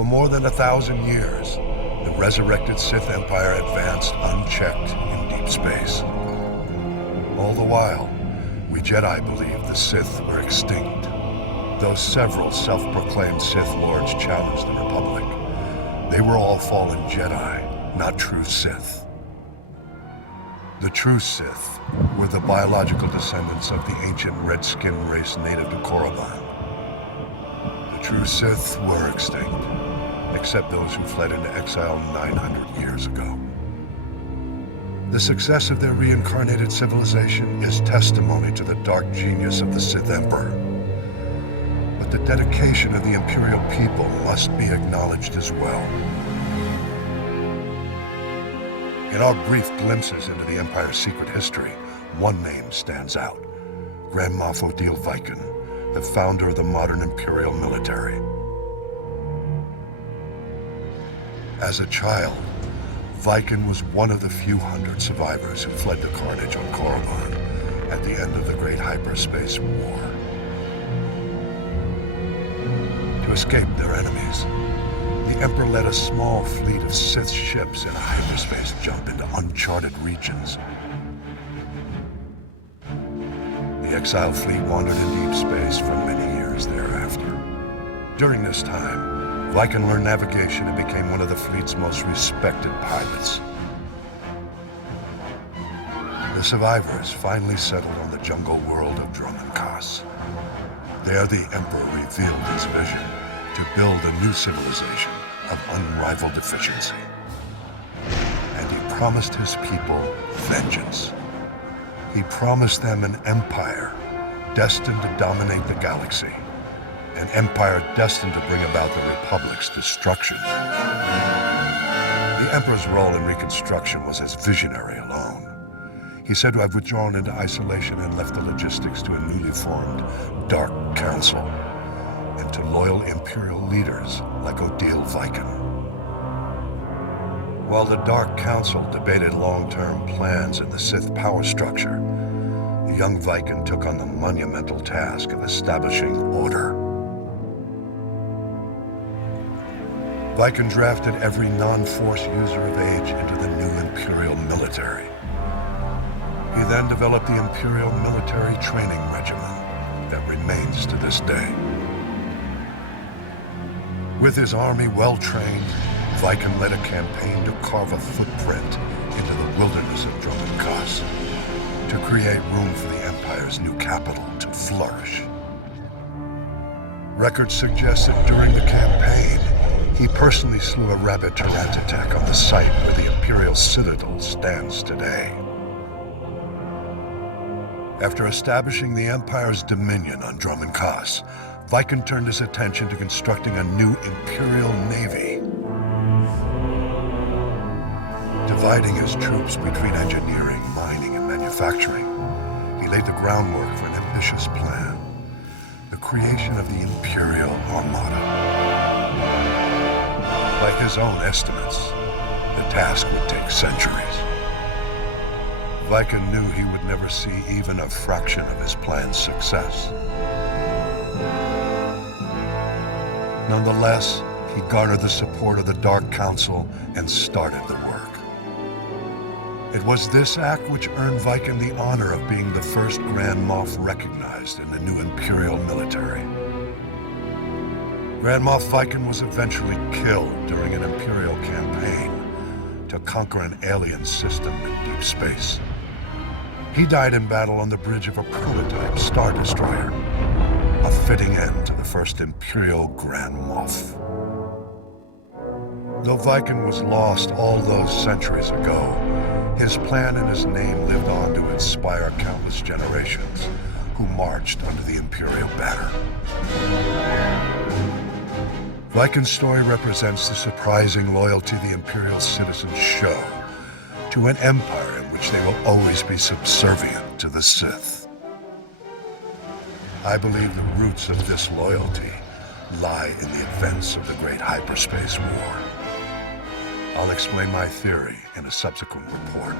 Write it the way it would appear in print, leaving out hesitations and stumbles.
For more than 1,000 years, the resurrected Sith Empire advanced unchecked in deep space. All the while, we Jedi believed the Sith were extinct. Though several self-proclaimed Sith Lords challenged the Republic, they were all fallen Jedi, not true Sith. The true Sith were the biological descendants of the ancient red-skin race native to Korriban. The true Sith were extinct, except those who fled into exile 900 years ago. The success of their reincarnated civilization is testimony to the dark genius of the Sith Emperor. But the dedication of the Imperial people must be acknowledged as well. In our brief glimpses into the Empire's secret history, one name stands out: Grand Moff Odile Viken, the founder of the modern Imperial military. As a child, Viken was one of the few hundred survivors who fled the carnage on Korriban at the end of the Great Hyperspace War. To escape their enemies, the Emperor led a small fleet of Sith ships in a hyperspace jump into uncharted regions. The exiled fleet wandered in deep space for many years thereafter. During this time, Viken learned navigation and became one of the fleet's most respected pilots. The survivors finally settled on the jungle world of Dromund. There, the Emperor revealed his vision to build a new civilization of unrivaled efficiency. And he promised his people vengeance. He promised them an empire destined to dominate the galaxy. An empire destined to bring about the Republic's destruction. The Emperor's role in Reconstruction was as visionary alone. He's said to have withdrawn into isolation and left the logistics to a newly formed Dark Council and to loyal Imperial leaders like Odile Viken. While the Dark Council debated long-term plans in the Sith power structure, the young Viken took on the monumental task of establishing order. Viken drafted every non-Force user of age into the new Imperial military. He then developed the Imperial Military Training Regimen that remains to this day. With his army well-trained, Viken led a campaign to carve a footprint into the wilderness of Dromund, to create room for the Empire's new capital to flourish. Records suggest that during the campaign, he personally slew a rabid Tarantatak on the site where the Imperial Citadel stands today. After establishing the Empire's dominion on Dromund, Viken turned his attention to constructing a new Imperial Navy. Dividing his troops between engineering, mining, and manufacturing, he laid the groundwork for an ambitious plan: the creation of the Imperial Armada. By his own estimates, the task would take centuries. Viken knew he would never see even a fraction of his plan's success. Nonetheless, he garnered the support of the Dark Council and started the work. It was this act which earned Viken the honor of being the first Grand Moff recognized in the new Imperial military. Grand Moff Viken was eventually killed during an Imperial campaign to conquer an alien system in deep space. He died in battle on the bridge of a prototype Star Destroyer, a fitting end to the first Imperial Grand Moff. Though Viken was lost all those centuries ago, his plan and his name lived on to inspire countless generations who marched under the Imperial banner. Viken's story represents the surprising loyalty the Imperial citizens show to an empire in which they will always be subservient to the Sith. I believe the roots of this loyalty lie in the events of the Great Hyperspace War. I'll explain my theory in a subsequent report.